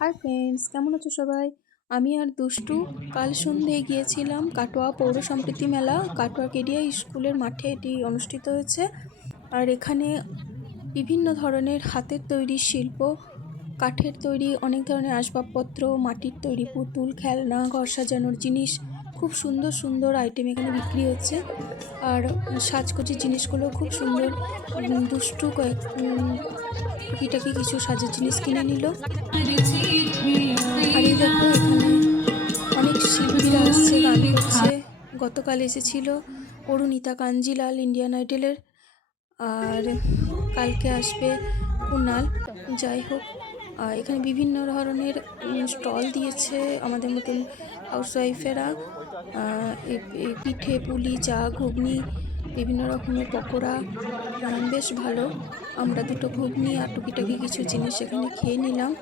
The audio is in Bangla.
হাই ফ্রেন্ডস, কেমন আছো সবাই? আমি আর দুষ্টু কাল সন্ধ্যেয় গিয়েছিলাম কাটোয়া পৌর সম্প্রীতি মেলা। কাটোয়া কেডিয়া স্কুলের মাঠে এটি অনুষ্ঠিত হয়েছে। আর এখানে বিভিন্ন ধরনের হাতের তৈরি শিল্প, কাঠের তৈরি অনেক ধরনের আসবাবপত্র, মাটির তৈরি পুতুল, খেলনা, ঘর সাজানোর জিনিস, খুব সুন্দর সুন্দর আইটেম এখানে বিক্রি হচ্ছে। আর সাজগোজের জিনিসগুলো খুব সুন্দর। দুষ্টু কয়েক টুকিটাকি কিছু সাজের জিনিস কিনে নিল। আর এই দেখো, এখানে অনেক শিল্পীরা আসছে, গান করছে। গতকাল এসেছিল অরুণিতা কাঞ্জিলাল ইন্ডিয়ান আইডলের, আর কালকে আসবে কুনাল। যাই হোক, এখানে বিভিন্ন ধরনের স্টল দিয়েছে আমাদের মতন হাউসওয়াইফেরা। পিঠে, পুলি, চা, ঘুগনি, বিভিন্ন রকমের পকোড়া, বেশ ভালো। আমরা দুটো ঘুগনি আর টুকিটাকি কিছু জিনিস এখানে খেয়ে নিলাম।